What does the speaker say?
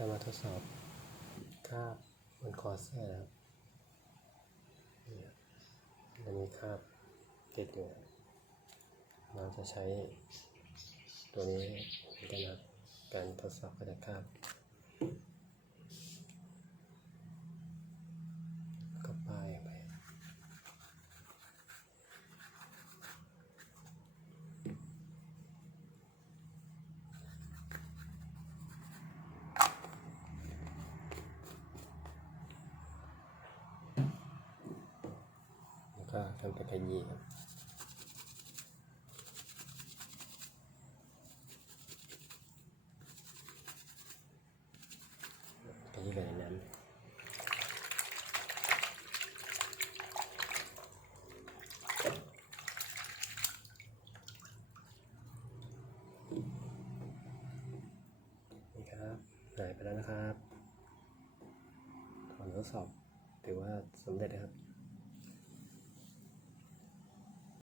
จะมาทดสอบคาบบนคอเสื้อนะครับมันมีคาบติดอยู่เราจะใช้ตัวนี้ในกันนะการทดสอบกระดาษคาบก็ป้ายไป แล้ว ก็ทำตะขยี้ครับขยี้ไปในนั้นนี่ครับหายไปแล้วนะครับผลทดสอบถือว่าสำเร็จนะครับ